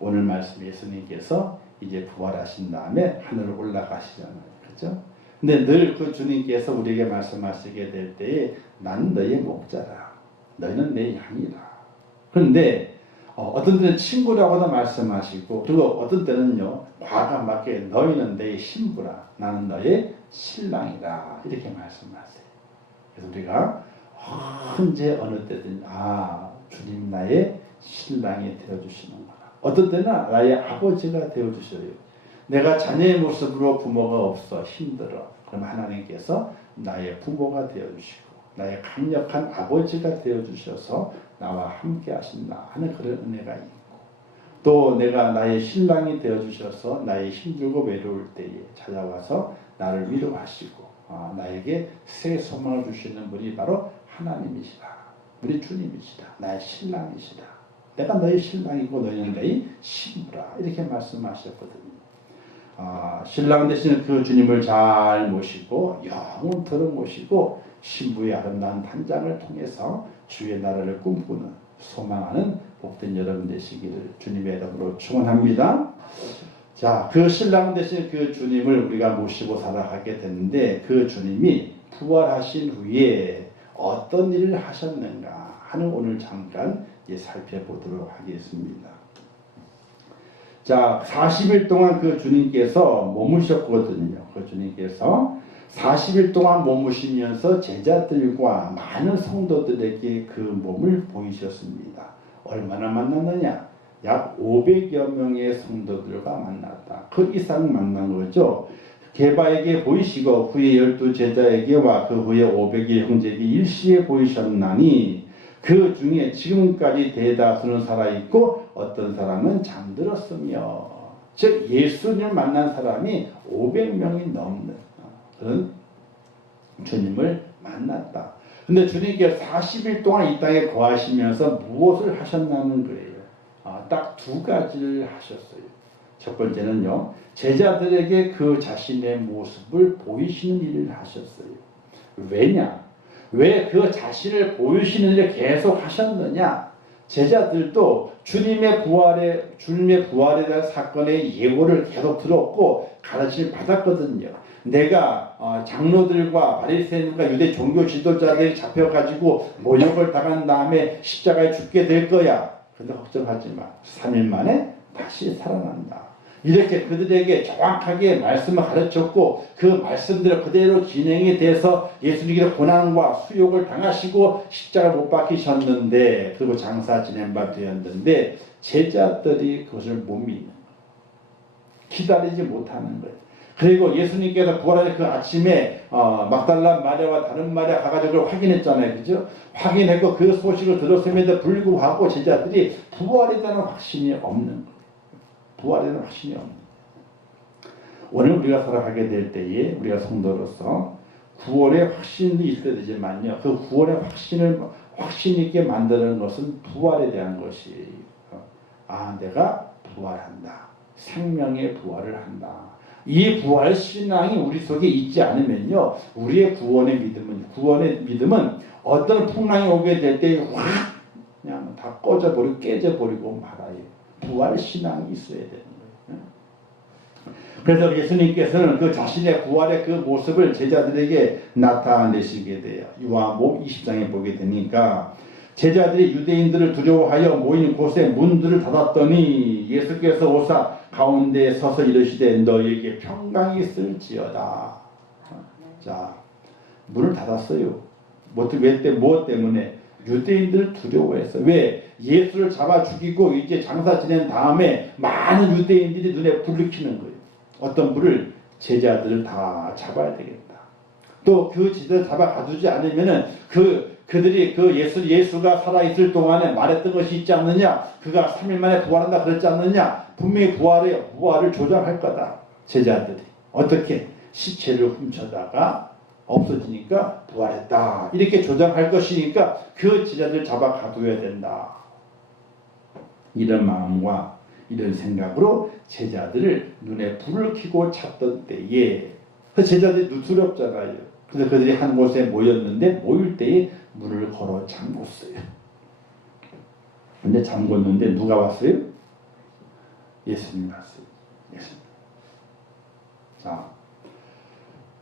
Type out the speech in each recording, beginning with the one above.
오늘 말씀 예수님께서 이제 부활하신 다음에 하늘로 올라가시잖아요. 그렇죠? 근데 늘 그 주님께서 우리에게 말씀하시게 될 때에 난 너의 목자라. 너희는 내 양이라. 그런데 어떤 때는 친구라고도 말씀하시고 그리고 어떤 때는요 과감하게 너희는 내 신부라. 나는 너의 신랑이라. 이렇게 말씀하세요. 그래서 우리가 언제 어느 때든 주님 나의 신랑이 되어주시는구나. 어떤 때는 나의 아버지가 되어주셔요. 내가 자녀의 모습으로 부모가 없어 힘들어. 그럼 하나님께서 나의 부모가 되어주시고 나의 강력한 아버지가 되어주셔서 나와 함께 하신다 하는 그런 은혜가 있고 또 내가 나의 신랑이 되어주셔서 나의 힘들고 외로울 때에 찾아와서 나를 위로하시고 나에게 새 소망을 주시는 분이 바로 하나님이시다. 우리 주님이시다. 나의 신랑이시다. 내가 너의 신랑이고 너희는 너희 신부라. 이렇게 말씀하셨거든요. 신랑 되시는 그 주님을 잘 모시고 영원토록 모시고 신부의 아름다운 단장을 통해서 주의 나라를 꿈꾸는 소망하는 복된 여러분 되시기를 주님의 이름으로 축원합니다. 자, 그 신랑 되신 그 주님을 우리가 모시고 살아가게 됐는데 그 주님이 부활하신 후에 어떤 일을 하셨는가 하는 오늘 잠깐 살펴보도록 하겠습니다. 자, 40일 동안 그 주님께서 머무셨거든요. 그 주님께서 40일 동안 머무시면서 제자들과 많은 성도들에게 그 몸을 보이셨습니다. 얼마나 만났느냐? 약 500여 명의 성도들과 만났다. 그 이상 만난 거죠. 게바에게 보이시고 후에 12제자에게와 그 후에 500의 형제에게 일시에 보이셨나니 그 중에 지금까지 대다수는 살아있고 어떤 사람은 잠들었으며 즉 예수님을 만난 사람이 500명이 넘는 그런 주님을 만났다. 근데 주님께서 40일 동안 이 땅에 거하시면서 무엇을 하셨나는 거예요. 딱 두 가지를 하셨어요. 첫 번째는요. 제자들에게 그 자신의 모습을 보이시는 일을 하셨어요. 왜냐? 왜 그 자신을 보이시는 일을 계속 하셨느냐? 제자들도 주님의 부활에 대한 사건의 예고를 계속 들었고 가르침을 받았거든요. 내가 장로들과 바리새인과 유대 종교 지도자들이 잡혀가지고 모욕을 당한 다음에 십자가에 죽게 될 거야. 근데 걱정하지 마. 3일 만에 다시 살아난다. 이렇게 그들에게 정확하게 말씀을 가르쳤고 그 말씀대로 그대로 진행이 돼서 예수님께서 고난과 수욕을 당하시고 십자가를 못 박히셨는데 그리고 장사 지낸 바 되었는데 제자들이 그것을 못 믿는 거예요. 기다리지 못하는 거예요. 그리고 예수님께서 부활하신 그 아침에 막달라 마리아와 다른 마리아 가가지고 그걸 확인했잖아요. 그죠? 확인했고 그 소식을 들었음에도 불구하고 제자들이 부활에 대한 확신이 없는 거예요. 부활에 대한 확신이 없는 거예요. 오늘 우리가 살아가게 될 때에 우리가 성도로서 구원의 확신이 있어야 되지만요. 그 구원의 확신 있게 만드는 것은 부활에 대한 것이에요. 내가 부활한다. 생명의 부활을 한다. 이 부활 신앙이 우리 속에 있지 않으면요, 우리의 구원의 믿음은 어떤 풍랑이 오게 될 때 확 그냥 다 꺼져버리고 깨져버리고 말아요. 부활 신앙이 있어야 되는 거예요. 그래서 예수님께서는 그 자신의 부활의 그 모습을 제자들에게 나타내시게 돼요. 요한복음 20장에 보게 되니까 제자들이 유대인들을 두려워하여 모인 곳에 문들을 닫았더니 예수께서 오사 가운데에 서서 이르시되 너희에게 평강이 있을지어다. 자, 문을 닫았어요. 무엇 때문에? 유대인들을 두려워해서. 왜? 예수를 잡아 죽이고 이제 장사 지낸 다음에 많은 유대인들이 눈에 불을 켜는 거예요. 어떤 불을? 제자들을 다 잡아야 되겠다. 또 그 제자들 잡아 가두지 않으면은 그들이 예수가 살아있을 동안에 말했던 것이 있지 않느냐? 그가 3일 만에 부활한다 그랬지 않느냐? 분명히 부활을 조장할 거다. 제자들이. 어떻게? 시체를 훔쳐다가 없어지니까 부활했다. 이렇게 조장할 것이니까 그 제자들 잡아 가둬야 된다. 이런 마음과 이런 생각으로 제자들을 눈에 불을 켜고 찾던 때에 그 제자들이 두렵잖아요. 그래서 그들이 한 곳에 모였는데 모일 때에 문을 걸어 잠궜어요. 근데 잠궜는데 누가 왔어요? 예수님 왔어요. 예수님. 자,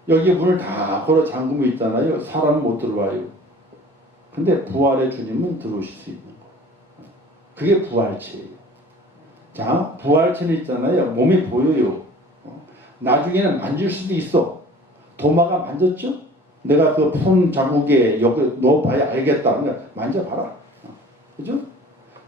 여기 문을 다 걸어 잠그고 있잖아요. 사람은 못 들어와요. 근데 부활의 주님은 들어오실 수 있는 거예요. 그게 부활체예요. 자, 부활체는 있잖아요. 몸이 보여요. 나중에는 만질 수도 있어. 도마가 만졌죠? 내가 그 손 자국에 여기 넣어봐야 알겠다. 그러니까 만져봐라. 그죠?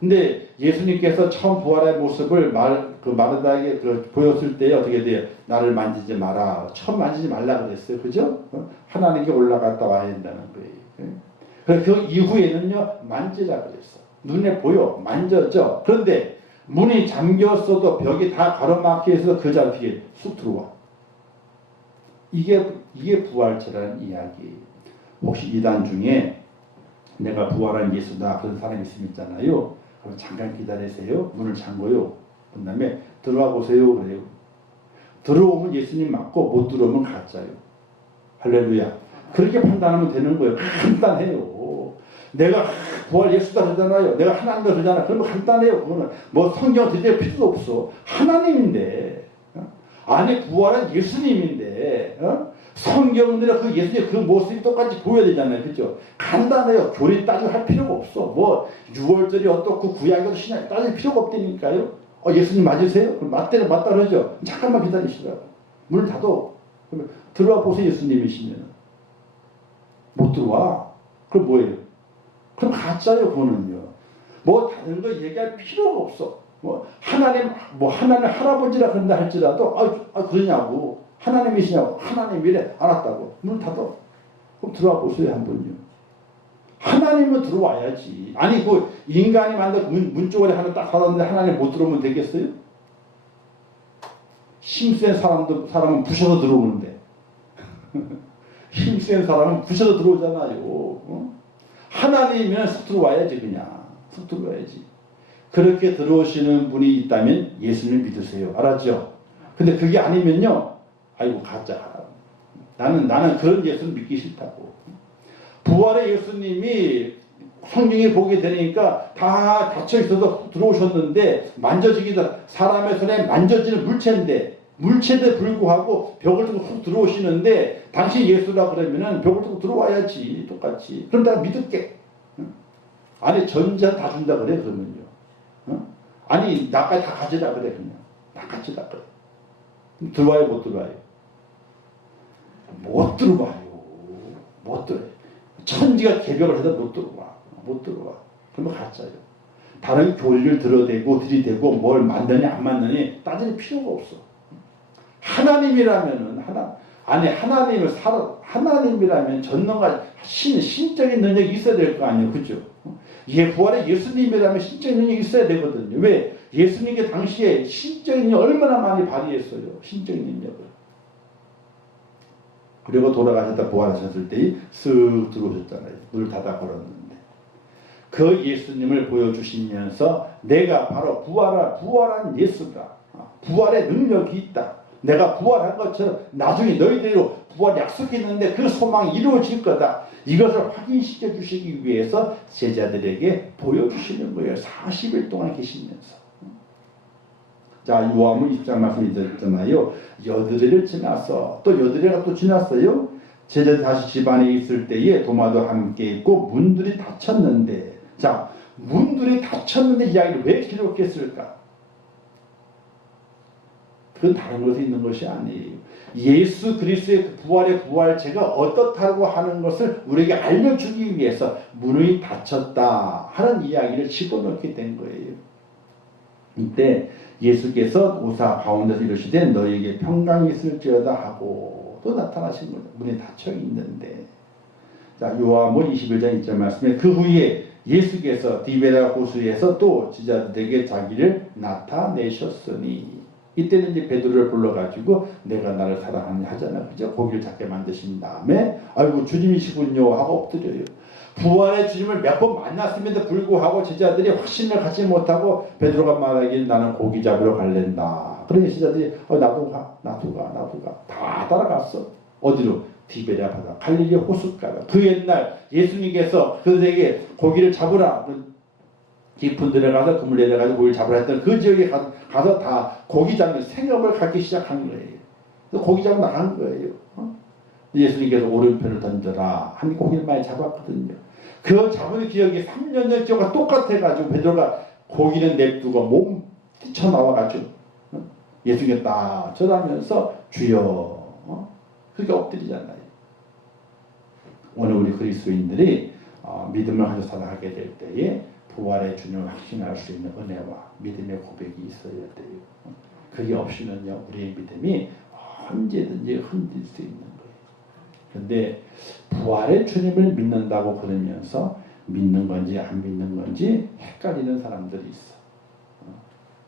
근데 예수님께서 처음 부활의 모습을 마르다에게 보였을 때 어떻게 돼요? 나를 만지지 마라. 처음 만지지 말라 그랬어요. 그죠? 하나님께 올라갔다 와야 된다는 거예요. 그래서 그 이후에는요, 만지자 그랬어. 눈에 보여. 만져져. 그런데 문이 잠겼어도 벽이 다 가로막혀 있어서 그 자리에 쑥 들어와. 이게 부활체라는 이야기예요. 혹시 이단 중에 내가 부활한 예수다 그런 사람이 있잖아요. 그럼 잠깐 기다리세요. 문을 잠궈요. 그 다음에 들어와 보세요. 그래요. 들어오면 예수님 맞고 못 들어오면 가짜요. 할렐루야. 그렇게 판단하면 되는 거예요. 간단해요. 내가 부활 예수다 그러잖아요. 내가 하나님다 그러잖아요. 그러면 간단해요. 그거는 뭐 성경 드릴 필요도 없어. 하나님인데. 안에 부활한 예수님인데. 성경대로 그 예수님의 그 모습이 똑같이 보여야 되잖아요. 그죠? 간단해요. 교리 따지고 할 필요가 없어. 뭐 6월절이 어떻고 구약에도 신약 따질 필요가 없다니까요. 예수님 맞으세요? 그럼 맞대는 맞다 그러죠. 잠깐만 기다리시라고. 문을 닫어. 그러면 들어와 보세요. 예수님이시면. 못 들어와. 그럼 뭐예요? 그럼 가짜요. 그거는요. 뭐 다른 거 얘기할 필요가 없어. 뭐 하나님 할아버지라 그런다 할지라도 그러냐고. 하나님이시냐고. 하나님이래. 알았다고. 문을 닫아. 그럼 들어와 보세요. 한 번요. 하나님은 들어와야지. 아니 그 인간이 만든 문쪽에 하나 딱 닫았는데 하나님 못 들어오면 되겠어요? 힘센 사람은 부셔서 들어오는데 힘센 사람은 부셔서 들어오잖아요. 하나님이면 쑥 들어와야지. 그냥 쑥 들어와야지. 그렇게 들어오시는 분이 있다면 예수님을 믿으세요. 알았죠? 근데 그게 아니면요, 아이고 가짜. 나는 그런 예수를 믿기 싫다고. 부활의 예수님이 성경에 보게 되니까 다 닫혀 있어서 들어오셨는데 만져지기도 사람의 손에 만져지는 물체인데 불구하고 벽을 뚫고 훅 들어오시는데 당신 예수라 그러면은 벽을 뚫고 들어와야지. 똑같이. 그럼 내가 믿을게. 아니 전자 다 준다 그래 그러면요. 아니 나까지 다 가져라 그래 그냥. 다 가져라 그래. 들어와요 못 들어와요? 못 들어와요. 못 들어와요. 천지가 개벽을 해도 못 들어와. 못 들어와. 그러면 가짜요. 다른 교리를 들이대고 뭘 만드냐 안 만드냐 따질 필요가 없어. 하나님이라면은 하나님이라면 전능한 신적인 능력이 있어야 될 거 아니에요. 그죠? 이게 부활의 예수님이라면 신적인 능력이 있어야 되거든요. 왜? 예수님께 당시에 신적인 능력을 얼마나 많이 발휘했어요. 신적인 능력을. 그리고 돌아가셨다 부활하셨을 때 쓱 들어오셨잖아요. 문을 닫아 걸었는데. 그 예수님을 보여주시면서 내가 바로 부활한 예수다. 부활의 능력이 있다. 내가 부활한 것처럼 나중에 너희들로 부활 약속했는데 그 소망이 이루어질 거다. 이것을 확인시켜 주시기 위해서 제자들에게 보여주시는 거예요. 40일 동안 계시면서. 자, 요한복음 20장 말씀이 있잖아요. 여드레를 지나서 또 여드레가 또 지났어요. 제자들 다시 집안에 있을 때에 도마도 함께 있고 문들이 닫혔는데, 자, 문들이 닫혔는데 이야기를 왜 기록했을까? 그건 다른 것에 있는 것이 아니에요. 예수 그리스도의 부활의 부활체가 어떻다고 하는 것을 우리에게 알려주기 위해서 문이 닫혔다 하는 이야기를 집어넣게 된 거예요. 이때 예수께서 오사 가운데서 이르시되 너에게 평강이 있을지어다 하고 또 나타나신 거죠. 문이 닫혀 있는데. 자, 요한복음 21장 1절 말씀에 그 후에 예수께서 디베라 호수에서 또 제자들에게 자기를 나타내셨으니, 이때는 이제 베드로를 불러가지고 내가 나를 사랑하냐 하잖아. 그죠? 고기를 잡게 만드신 다음에 아이고 주님이시군요 하고 엎드려요. 부활의 주님을 몇 번 만났음에도 불구하고 제자들이 확신을 갖지 못하고 베드로가 말하길 나는 고기 잡으러 갈랜다. 그러니 제자들이 나도 가. 다 따라갔어. 어디로? 디베랴 바다, 갈릴리 호숫가로. 그 옛날 예수님께서 그들에게 고기를 잡으라 깊은 데에 가서 그물 내려가지고 고기를 잡으라 했던 그 지역에 가서 다 고기 잡는 생업을 갖기 시작한 거예요. 그래서 고기 잡으러 나간 거예요. 예수님께서 오른편을 던져라 한 고기를 많이 잡았거든요. 그 잡은 기억이 3년 전 기억과 똑같아가지고 베드로가 고기는 냅두고 몸 뛰쳐나와가지고 예수님께 딱 절하면서 주여 그렇게 엎드리잖아요. 오늘 우리 그리스도인들이 믿음을 가지고 살아가게 될 때에 부활의 주님을 확신할 수 있는 은혜와 믿음의 고백이 있어야 돼요. 그게 없이는요 우리의 믿음이 언제든지 흔들 수 있는 거예요. 그런데 부활의 주님을 믿는다고 그러면서 믿는 건지 안 믿는 건지 헷갈리는 사람들이 있어.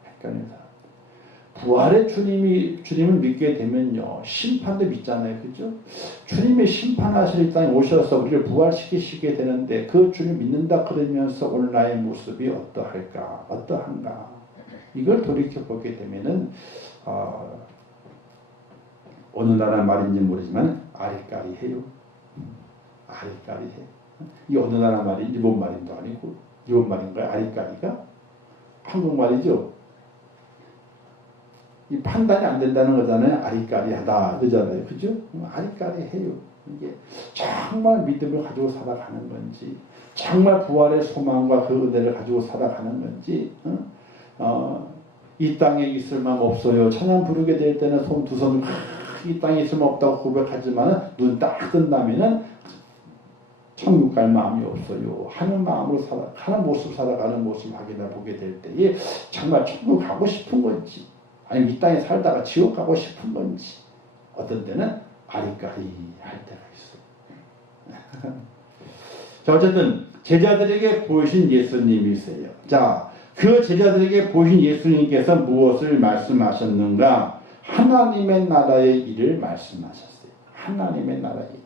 헷갈리는 사람. 부활의 주님을 믿게 되면요 심판도 믿잖아요, 그죠? 주님이 심판하실 땅에 오셔서 우리를 부활시키시게 되는데 그 주님 믿는다 그러면서 오늘 나의 모습이 어떠한가? 이걸 돌이켜 보게 되면은 어느 나라 말인지 모르지만 아리까리해요. 아리까리해. 이 어느 나라 말이 일본 말인도 아니고 일본 말인가요? 아리까리가 한국말이죠. 이 판단이 안 된다는 거잖아요. 아리까리하다 그러잖아요. 그죠? 아리까리해요. 이게 정말 믿음을 가지고 살아가는 건지 정말 부활의 소망과 그 은혜를 가지고 살아가는 건지 이 땅에 있을 마음 없어요. 찬양 부르게 될 때는 두 손을 이 땅에 있을 마음 없다고 고백하지만 눈 딱 뜬다면은 천국 갈 마음이 없어요. 하는 마음으로 하는 모습 살아가는 모습을 확인해 보게 될 때에 정말 천국 가고 싶은 건지 아니면 이 땅에 살다가 지옥 가고 싶은 건지 어떤 때는 아리까리 할 때가 있어요. 자, 어쨌든 제자들에게 보이신 예수님이세요. 자, 그 제자들에게 보이신 예수님께서 무엇을 말씀하셨는가? 하나님의 나라의 일을 말씀하셨어요. 하나님의 나라의 일.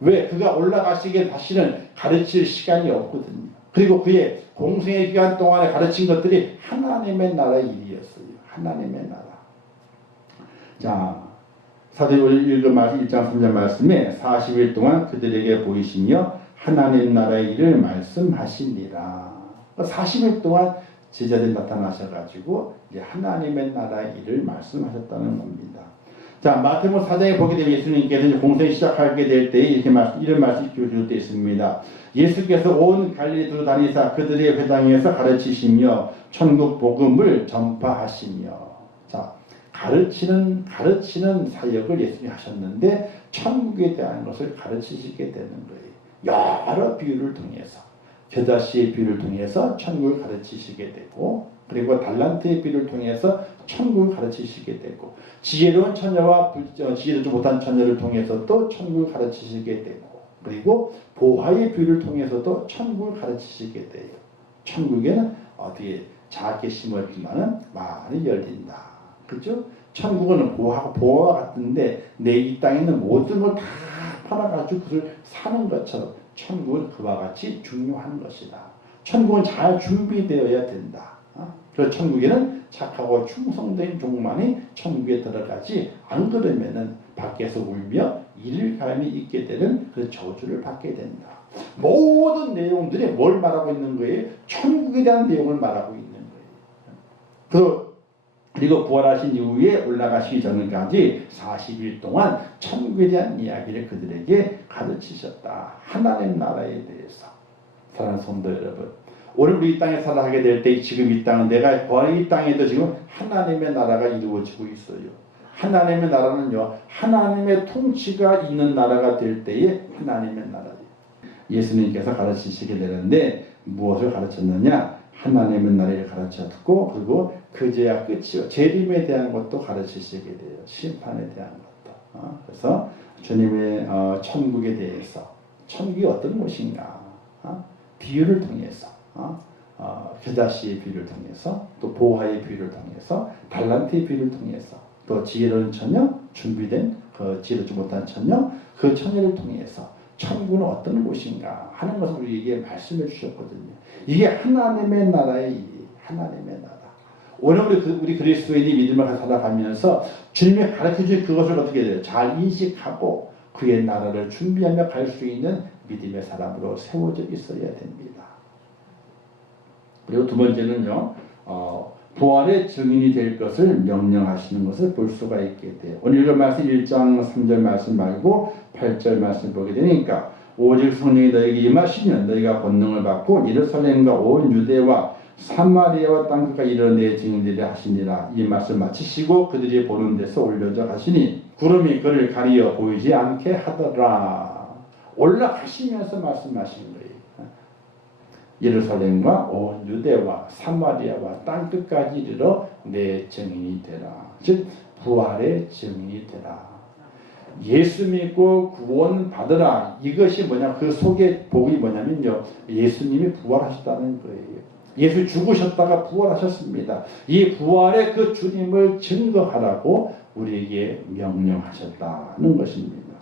왜? 그가 올라가시기에 다시는 가르칠 시간이 없거든요. 그리고 그의 공생의 기간 동안에 가르친 것들이 하나님의 나라의 일이었어요. 하나님의 나라. 자, 사도행전 읽은 말씀 1장 3절 말씀에 40일 동안 그들에게 보이시며 하나님 나라의 일을 말씀하시니라. 40일 동안 제자들이 나타나셔가지고 이제 하나님의 나라의 일을 말씀하셨다는 겁니다. 자, 마태복음 4장에 보게 되면 예수님께서 이제 공생을 시작하게 될 때 이런 말씀이 기록되어 있습니다. 예수께서 온 갈릴리 두루 다니사 그들의 회당에서 가르치시며 천국 복음을 전파하시며. 자, 가르치는 사역을 예수님이 하셨는데 천국에 대한 것을 가르치시게 되는 거예요. 여러 비유를 통해서 겨자씨의 비유를 통해서 천국을 가르치시게 되고 그리고 달란트의 비유를 통해서 천국을 가르치시게 되고 지혜로운 처녀와 지혜롭지 못한 처녀를 통해서 또 천국을 가르치시게 되고 그리고 보화의 비유를 통해서도 천국을 가르치시게 돼요. 천국에는 어떻게 작게 심어지만은 많이 열린다. 그죠? 천국은 보화와 같은데 내 이 땅에 있는 모든 걸 다 팔아가지고 그것을 사는 것처럼 천국은 그와 같이 중요한 것이다. 천국은 잘 준비되어야 된다. 그래서 천국에는 착하고 충성된 종만이 천국에 들어가지 안 그러면은 밖에서 울며 이를 가람이 있게 되는 그 저주를 받게 된다. 모든 내용들이 뭘 말하고 있는 거예요? 천국에 대한 내용을 말하고 있는 거예요. 그리고 부활하신 이후에 올라가시기 전까지 40일 동안 천국에 대한 이야기를 그들에게 가르치셨다. 하나님 나라에 대해서. 사랑하는 성도 여러분, 오늘 우리 이 땅에 살아가게 될 때 지금 이 땅은 내가 부활의 이 땅에도 지금 하나님의 나라가 이루어지고 있어요. 하나님의 나라는요, 하나님의 통치가 있는 나라가 될 때에 하나님의 나라예요. 예수님께서 가르치시게 되는데 무엇을 가르쳤느냐? 하나님의 나라를 가르쳤고 그리고 그제야 끝이요. 재림에 대한 것도 가르치시게 돼요. 심판에 대한 것도. 그래서 주님의 천국에 대해서 천국이 어떤 곳인가 비유를 통해서 겨자씨의 비유를 통해서 또 보화의 비유를 통해서 달란트의 비유를 통해서 또 지혜로운 처녀 준비된 그 지혜롭지 못한 처녀 그 처녀를 통해서 천국은 어떤 곳인가 하는 것을 우리에게 말씀해 주셨거든요. 이게 하나님의 나라의 일이 하나님의 나라. 오늘 우리 그리스도인이 믿음을 살아가면서 주님이 가르쳐준 그것을 어떻게 돼요? 잘 인식하고 그의 나라를 준비하며 갈 수 있는 믿음의 사람으로 세워져 있어야 됩니다. 그리고 두 번째는요, 부활의 증인이 될 것을 명령하시는 것을 볼 수가 있게 돼요. 오늘 읽은 말씀 1장 3절 말씀 말고 8절 말씀 보게 되니까 오직 성령이 너에게 임하시면 너희가 권능을 받고 예루살렘과 온 유대와 사마리아와 땅끝까지 이르러 내 증인되리라 하시니라. 이 말씀 마치시고 그들이 보는 데서 올려져 가시니 구름이 그를 가리어 보이지 않게 하더라. 올라가시면서 말씀하신 거예요. 예루살렘과 온 유대와 사마리아와 땅끝까지 이르러 내 증인이 되라. 즉 부활의 증인이 되라. 예수 믿고 구원 받으라. 이것이 뭐냐? 그 속에 복이 뭐냐면요, 예수님이 부활하셨다는 거예요. 예수 죽으셨다가 부활하셨습니다. 이 부활의 그 주님을 증거하라고 우리에게 명령하셨다는 것입니다.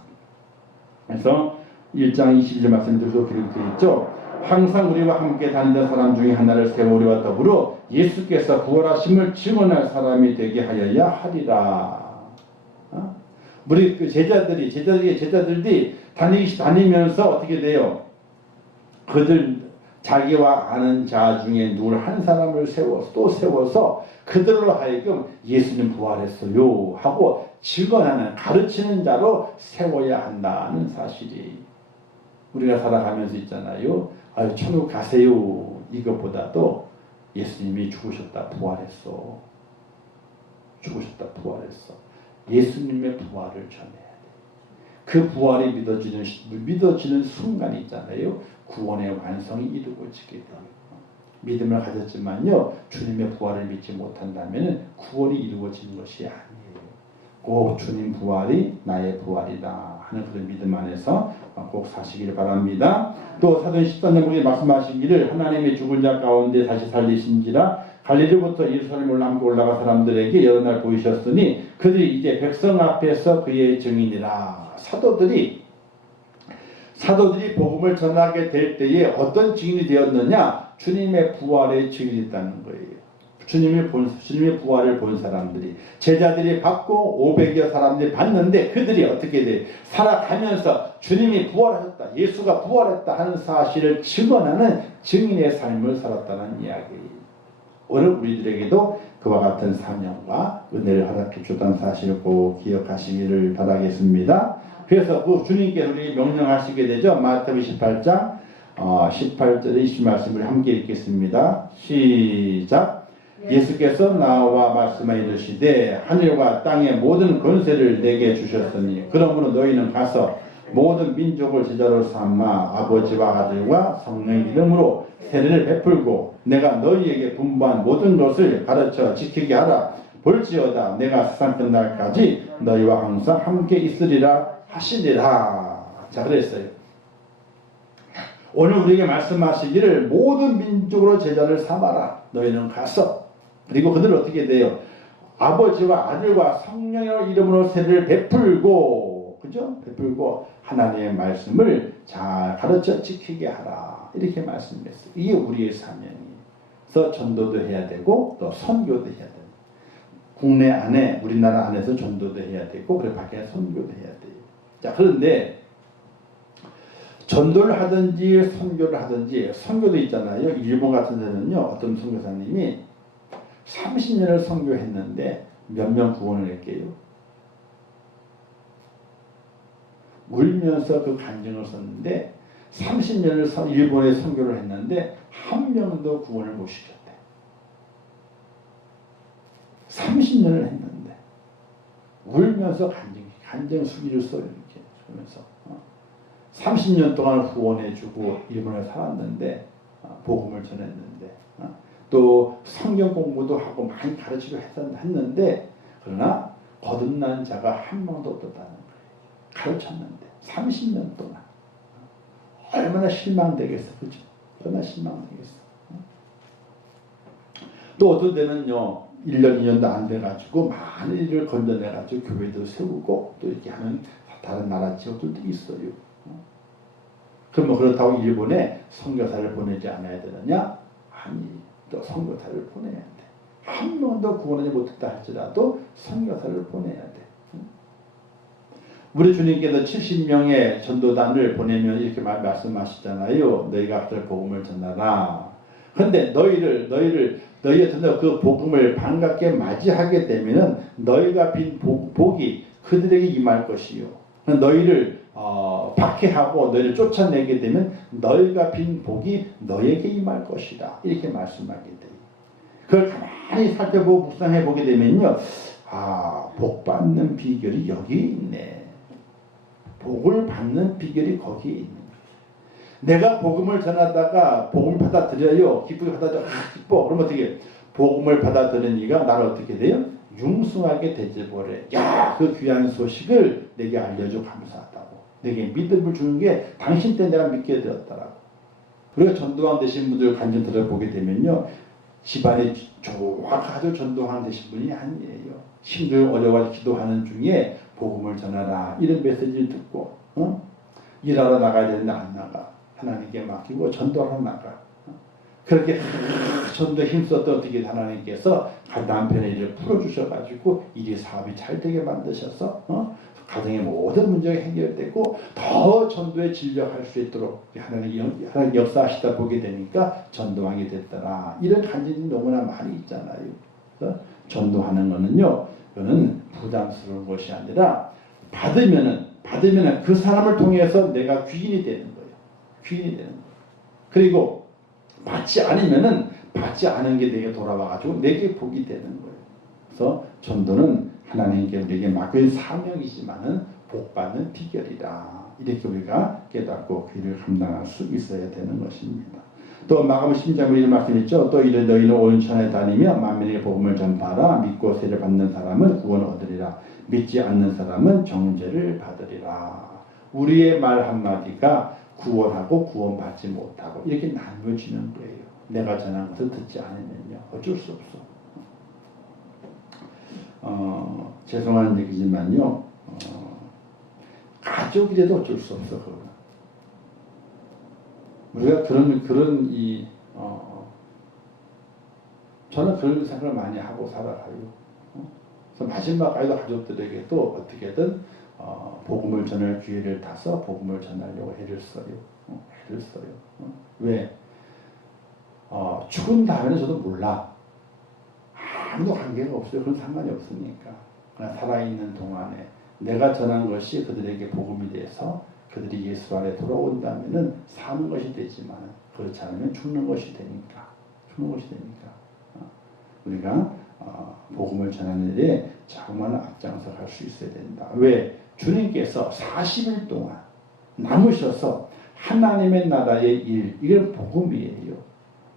그래서 1장 22절 말씀에 기록되어 있죠. 항상 우리와 함께 다니던 사람 중에 하나를 세워 우리와 더불어 예수께서 부활하심을 증언할 사람이 되게 하여야 하리라. 우리 그 제자들이 다니면서 어떻게 돼요? 그들 자기와 아는 자 중에 누굴 한 사람을 세워서 그들로 하여금 예수님 부활했어요 하고 증언하는, 가르치는 자로 세워야 한다는 사실이 우리가 살아가면서 있잖아요. 아유, 천국 가세요. 이것보다도 예수님이 죽으셨다 부활했어. 죽으셨다 부활했어. 예수님의 부활을 전해야 돼. 그 부활이 믿어지는 순간이 있잖아요. 구원의 완성이 이루어지게 돼요. 믿음을 가졌지만요, 주님의 부활을 믿지 못한다면 구원이 이루어지는 것이 아니에요. 꼭 주님 부활이 나의 부활이다 하는 그런 믿음 안에서 꼭 사시기를 바랍니다. 또 사도행 13장에 말씀하시기를 하나님의 죽은 자 가운데 다시 살리신지라 갈릴리부터 예루살렘 올라가 사람들에게 여러 날 보이셨으니 그들이 이제 백성 앞에서 그의 증인이라. 사도들이 복음을 전하게 될 때에 어떤 증인이 되었느냐? 주님의 부활의 증인이 있다는 거예요. 주님의 부활을 본 사람들이, 제자들이 받고 500여 사람들이 봤는데 그들이 어떻게 돼? 살아가면서 주님이 부활하셨다, 예수가 부활했다 하는 사실을 증언하는 증인의 삶을 살았다는 이야기예요. 오늘 우리들에게도 그와 같은 사명과 은혜를 허락해 주던 사실을 꼭 기억하시기를 바라겠습니다. 그래서 그 주님께서 우리 명령하시게 되죠. 마태복음 28장 18절의 20 말씀을 함께 읽겠습니다. 시작. 예수께서 나와 말씀하여 이르시되 하늘과 땅의 모든 권세를 내게 주셨으니 그러므로 너희는 가서 모든 민족을 제자로 삼아 아버지와 아들과 성령 이름으로 세례를 베풀고 내가 너희에게 분부한 모든 것을 가르쳐 지키게 하라. 볼지어다 내가 세상 끝날까지 너희와 항상 함께 있으리라 하시니라. 자, 그랬어요. 오늘 우리에게 말씀하시기를 모든 민족으로 제자를 삼아라. 너희는 가서, 그리고 그들은 어떻게 돼요? 아버지와 아들과 성령의 이름으로 세례를 베풀고, 그죠? 베풀고 하나님의 말씀을 잘 가르쳐 지키게 하라. 이렇게 말씀했어요. 이게 우리의 사명이에요. 그래서 전도도 해야 되고 또 선교도 해야 돼요. 국내 안에, 우리나라 안에서 전도도 해야 되고 그리고 밖에 선교도 해야 돼요. 자, 그런데 전도를 하든지 선교를 하든지, 선교도 있잖아요. 일본 같은 데는요, 어떤 선교사님이 30년을 선교했는데 몇 명 구원을 했게요? 울면서 그 간증을 썼는데 30년을 일본에 선교를 했는데 한 명도 구원을 못 시켰대. 30년을 했는데 울면서 간증 수기를 써요. 이렇게 그러면서 30년 동안 후원해주고 일본에 살았는데 복음을 전했는데 또 성경 공부도 하고 많이 가르치고 했는데 그러나 거듭난 자가 한 명도 없었다는 거예요. 가르쳤는데 30년 동안 얼마나 실망되겠어, 그렇죠? 얼마나 실망되겠어. 또 어떤 때는요 1년 2년도 안 돼가지고 많은 일을 건져내가지고 교회도 세우고 또 이렇게 하는 다른 나라 지역들도 있어요. 그럼 그렇다고 일본에 선교사를 보내지 않아야 되느냐? 아니, 또 선교사를 보내야 돼. 한 명도 구원하지 못했다 할지라도 선교사를 보내야 돼. 우리 주님께서 70명의 전도단을 보내면 이렇게 말씀하시잖아요. 너희가 그들 복음을 전하라. 근데 너희한테 그 복음을 반갑게 맞이하게 되면은 너희가 빈 복이 그들에게 임할 것이요. 너희를 박해하고 너희를 쫓아내게 되면 너희가 빈 복이 너에게 임할 것이다. 이렇게 말씀하게 돼요. 그걸 가만히 살펴보고 묵상해 보게 되면요, 복 받는 비결이 여기에 있네. 복을 받는 비결이 거기에 있는 거예요. 내가 복음을 전하다가 복음을 받아들여요. 기쁘게 받아들여. 기뻐. 그러면 어떻게 복음을 받아들인 이가 나를 어떻게 돼요? 융숭하게 대접을 해. 야, 그 귀한 소식을 내게 알려줘 감사하다고. 내게 믿음을 주는 게 당신 때 내가 믿게 되었다라고. 그리고 전도왕 되신 분들 간증 들어보게 되면요, 집안에 아주 전도왕 되신 분이 아니에요. 힘들고 어려워 기도하는 중에 복음을 전하라 이런 메시지를 듣고 일하러 나가야 되는데 안 나가. 하나님께 맡기고 전도하러 나가. 그렇게 전도 힘썼던 어떻게 하나님께서 남편의 일을 풀어주셔가지고 일이 사업이 잘 되게 만드셔서 가정의 모든 문제가 해결되고 더 전도에 진력할 수 있도록 하나님 역사하시다 보게 되니까 전도왕이 됐더라. 이런 간증이 너무나 많이 있잖아요. 전도하는 거는요, 그거는 부담스러운 것이 아니라 받으면은 그 사람을 통해서 내가 귀인이 되는 거예요. 귀인이 되는 거예요. 그리고 받지 않으면은 받지 않은 게 내게 돌아와가지고 내게 복이 되는 거예요. 그래서 전도는 하나님께 우리에게 맡긴 사명이지만은 복받는 비결이다. 이렇게 우리가 깨닫고 귀를 감당할 수 있어야 되는 것입니다. 또 마가복음 10장 이런 말씀 있죠. 또 이런 너희는 온 천하에 다니며 만민에게 복음을 전파하라. 믿고 세례 받는 사람은 구원을 얻으리라. 믿지 않는 사람은 정죄를 받으리라. 우리의 말 한마디가 구원하고 구원받지 못하고 이렇게 나뉘어지는 거예요. 내가 전한 것을 듣지 않으면요, 어쩔 수 없어. 죄송한 얘기지만요, 가족이라도 어쩔 수 없어. 그거는. 우리가 저는 그런 생각을 많이 하고 살아가요. 그래서 마지막까지도 가족들에게도 어떻게든 복음을 전할 기회를 타서 복음을 전하려고 애를 써요. 왜? 죽은 다음에는 저도 몰라. 아무도 관계가 없어요. 그런 상관이 없으니까. 그냥 살아있는 동안에 내가 전한 것이 그들에게 복음이 돼서 그들이 예수 안에 돌아온다면은 사는 것이 되지만 그렇지 않으면 죽는 것이 되니까. 우리가 복음을 전하는 일에 자꾸만 앞장서 갈 수 있어야 된다. 왜? 주님께서 40일 동안 남으셔서 하나님의 나라의 일, 이건 복음이에요.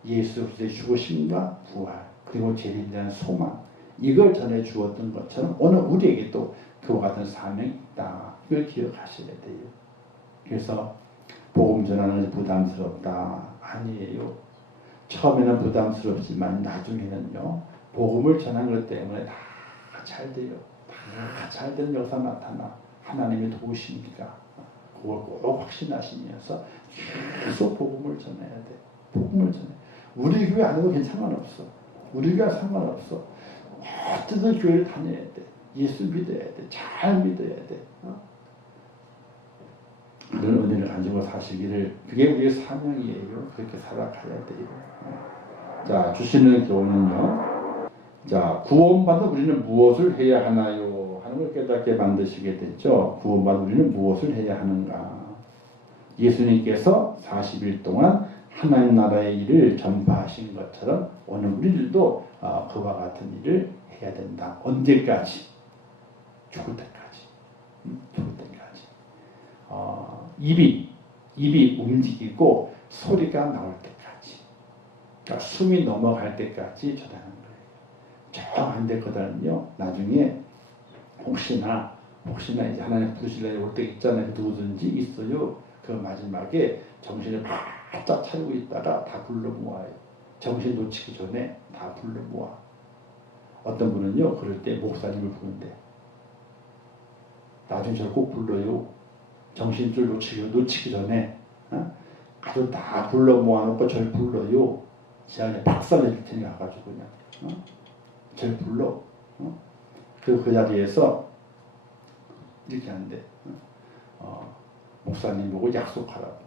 예수 그리스도의 죽으심과 부활, 그리고 재림에 대한 소망, 이걸 전해 주었던 것처럼 오늘 우리에게도 그와 같은 사명이 있다. 이걸 기억하셔야 돼요. 그래서 복음 전하는 것이 부담스럽다. 아니에요. 처음에는 부담스럽지만 나중에는요, 복음을 전하는 것 때문에 다 잘 돼요. 다 잘 되는 역사 나타나. 하나님의 도우십니까? 그걸 꼭 확신하시면서 계속 복음을 전해야 돼. 복음을 전해. 우리 교회 안 해도 상관없어. 우리 교회 상관없어. 어떤 교회를 다녀야 돼. 예수 믿어야 돼. 잘 믿어야 돼. 그런 은혜를 가지고 사시기를, 그게 우리의 사명이에요. 그렇게 살아가야 돼요. 자, 주시는 교훈은요. 자, 구원받아 우리는 무엇을 해야 하나요? 하는 걸 깨닫게 만드시게 됐죠. 구원받아 우리는 무엇을 해야 하는가? 예수님께서 40일 동안 하나님 나라의 일을 전파하신 것처럼 오늘 우리들도 그와 같은 일을 해야 된다. 언제까지? 죽을 때까지. 죽을 때까지. 입이 움직이고 소리가 나올 때까지. 그러니까 숨이 넘어갈 때까지 전하는 거예요. 정 안 됐거든요. 나중에 혹시나 이제 하나님 부르시려고 올 때 있잖아요. 누구든지 있어요. 그 마지막에 정신을 바짝 차리고 있다가 다 불러 모아요. 정신 놓치기 전에 다 불러 모아. 어떤 분은요, 그럴 때 목사님을 부른대. 나중에 저를 꼭 불러요. 정신줄 놓치기 전에 아주 다 불러 모아놓고 저를 불러요. 제가 그냥 박살낼 테니 가가지고 그냥 저를 불러. 그 자리에서 이렇게 하는데 목사님 보고 약속하라고.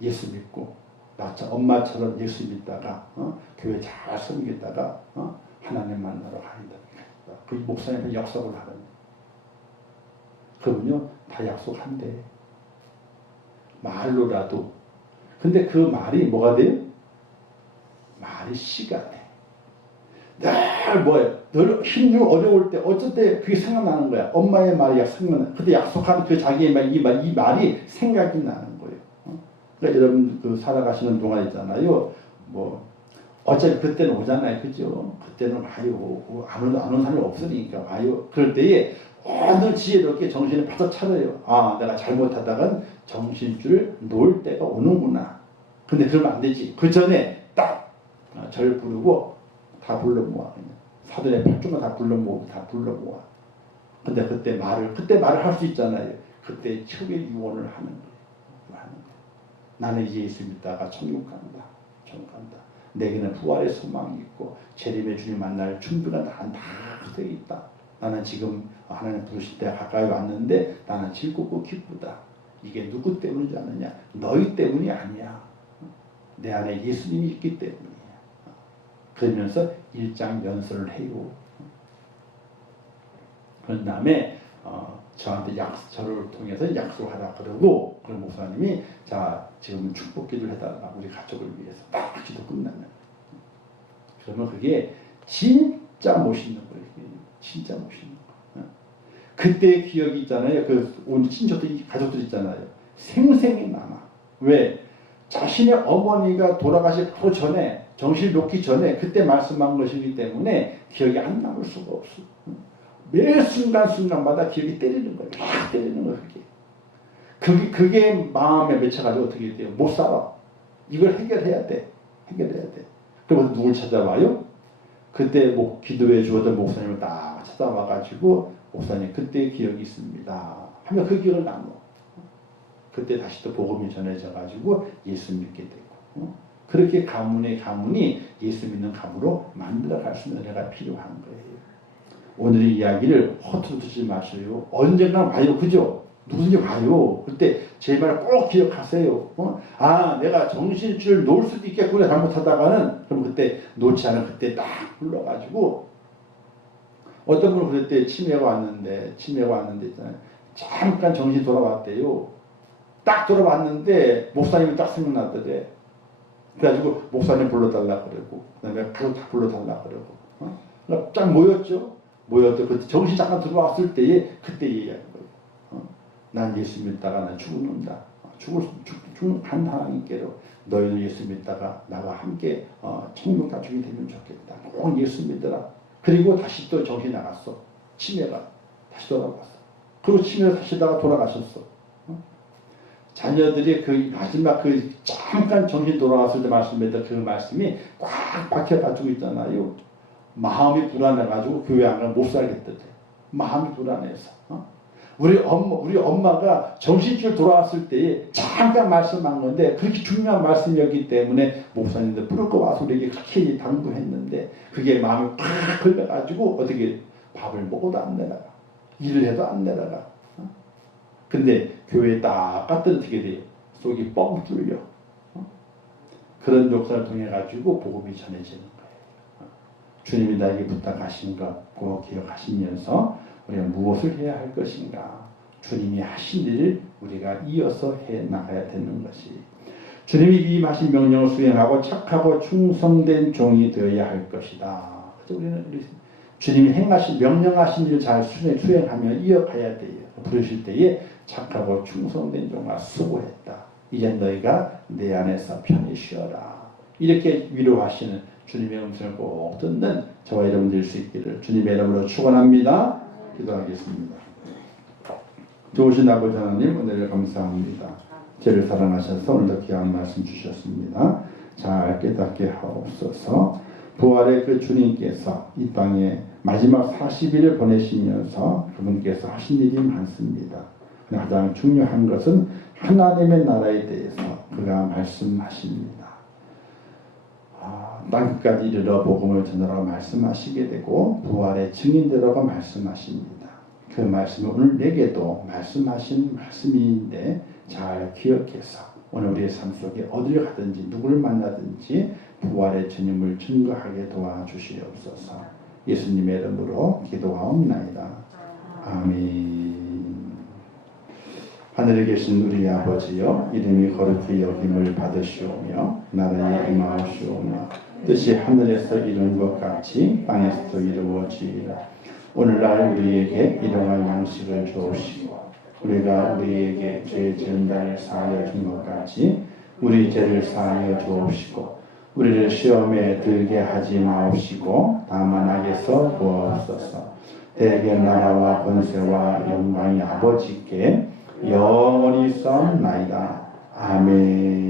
예수 믿고 엄마처럼 예수 믿다가 교회 잘 섬기다가 하나님 만나러 가는다. 그 목사님은 약속을 하는. 그분요 다 약속한대. 말로라도. 근데 그 말이 뭐가 돼요? 말이 씨가 돼. 늘 힘들고 어려울 때 어쩔 때 그게 생각나는 거야. 엄마의 말이 생각나. 그때 약속한 그 자기의 말, 이 말이 생각이 나는 거예요. 그러니까 여러분 그 살아가시는 동안 있잖아요. 어차피 그때는 오잖아요. 그죠? 그때는 와요. 안 오는 사람이 없으니까 와요. 그럴 때에 늘 지혜롭게 정신을 바짝 차려요. 아, 내가 잘못하다간 정신줄을 놓을 때가 오는구나. 근데 그러면 안 되지. 그 전에 딱 절 부르고 다 불러 모아. 그냥. 사돈의 팔중만 다 불러 모으고 다 불러 모아. 근데 그때 말을 할 수 있잖아요. 그때 최후의 유언을 하는 거예요. 나는 이제 예수 믿다가 천국 간다. 천국 간다. 내게는 부활의 소망이 있고 재림의 주님 만날 준비가 다 되어 있다. 나는 지금 하나님 부르실 때 가까이 왔는데 나는 즐겁고 기쁘다. 이게 누구 때문이지 않느냐? 너희 때문이 아니야. 내 안에 예수님이 있기 때문이야. 그러면서 일장 연설을 해요. 그런 다음에 저한테 저를 통해서 약속하라 그러고 그런 목사님이 자 지금 축복기도를 해달라 우리 가족을 위해서 딱 기도 끝나면 그러면 그게 진짜 멋있는 거예요. 진짜 멋있는 거. 그때의 기억이 있잖아요. 온 친척들 가족들 있잖아요. 생생히 남아. 왜? 자신의 어머니가 돌아가시 바로 전에 정신을 놓기 전에 그때 말씀한 것이기 때문에 기억이 안 남을 수가 없어. 매 순간순간마다 기억이 때리는 거예요. 막 때리는 거예요. 그게 마음에 맺혀가지고 어떻게 돼요? 못 살아. 이걸 해결해야 돼. 그러면 누굴 찾아와요? 그때 기도해 주었던 목사님을 딱 찾아와가지고 목사님 그때 기억이 있습니다. 하면 그 기억을 나눠. 그때 다시 또 복음이 전해져가지고 예수 믿게 되고 그렇게 가문이 예수 믿는 가문으로 만들어갈 수 있는 은혜가 필요한 거예요. 오늘의 이야기를 허투루 듣지 마세요. 언젠가 와요. 그죠? 누구든지 와요. 그때 제 말을 꼭 기억하세요. 내가 정신줄 놓을 수도 있겠구나 잘못하다가는 그럼 그때 놓지 않은 그때 딱 불러가지고 어떤 분은 그때 치매가 왔는데 있잖아요. 잠깐 정신이 돌아왔대요. 딱 돌아왔는데 목사님이 딱 생각났더래. 그래가지고 목사님 불러달라 그러고 그다음에 가족 다 불러달라 그러고 쫙 모였죠. 그때 정신 잠깐 들어왔을 때에 그때 얘기하는 거예요. 난 예수 믿다가 난 죽는다. 죽는 하나님께로 너희는 예수 믿다가 나와 함께 천국 가족이 되면 좋겠다. 꼭 예수 믿더라. 그리고 다시 또 정신이 나갔어. 치매가 다시 돌아왔어. 그리고 치매가 다시 돌아가셨어. 자녀들이 그 마지막 잠깐 정신 돌아왔을 때 말씀했던 그 말씀이 꽉 박혀가지고 있잖아요. 마음이 불안해가지고 교회 안 가면 못 살겠대. 마음이 불안해서. 우리 엄마가 정신줄 돌아왔을 때에 잠깐 말씀한 건데 그렇게 중요한 말씀이었기 때문에 목사님들 부르고 와서 우리에게 그렇게 당부했는데 그게 마음이 팍 걸려가지고 어떻게 밥을 먹어도 안 내려가. 일을 해도 안 내려가. 근데 교회에 딱 갔더니 어떻게 돼요? 속이 뻥 뚫려. 그런 역사를 통해 가지고 복음이 전해지는 거예요. 주님이 나에게 부탁하신 것 꼭 기억하시면서 우리가 무엇을 해야 할 것인가? 주님이 하신 일을 우리가 이어서 해 나가야 되는 것이 주님이 위임하신 명령을 수행하고 착하고 충성된 종이 되어야 할 것이다. 그래서 우리 주님이 명령하신 일을 잘 수행하며 이어가야 돼요. 부르실 때에 착하고 충성된 종아 수고했다. 이제 너희가 내 안에서 편히 쉬어라. 이렇게 위로하시는 주님의 음성을 꼭 듣는 저와 여러분 될 수 있기를 주님의 이름으로 축원합니다. 기도하겠습니다. 좋으신 아버지 하나님 은혜를 감사합니다. 저를 사랑하셔서 오늘도 귀한 말씀 주셨습니다. 잘 깨닫게 하옵소서. 부활의 그 주님께서 이 땅에 마지막 40일을 보내시면서 그분께서 하신 일이 많습니다. 가장 중요한 것은 하나님의 나라에 대해서 그가 말씀하십니다. 땅끝까지 이르러 복음을 전하라고 말씀하시게 되고 부활의 증인되라고 말씀하십니다. 그 말씀은 오늘 내게도 말씀하신 말씀인데 잘 기억해서 오늘 우리의 삶 속에 어딜 가든지 누구를 만나든지 부활의 주님을 증거하게 도와주시옵소서. 예수님의 이름으로 기도하옵나이다. 아멘. 하늘에 계신 우리 아버지여, 이름이 거룩히 여김을 받으시오며 나라에 임하옵시오며 뜻이 하늘에서 이룬 것 같이 땅에서도 이루어지이다. 오늘날 우리에게 일용할 양식을 주옵시고 우리가 우리에게 죄 지은 자를 사하여 준 것 같이 우리 죄를 사하여 주옵시고 우리를 시험에 들게 하지 마옵시고 다만 악에서 구하옵소서. 대개 나라와 권세와 영광이 아버지께 영원히 있사옵나이다. 아멘.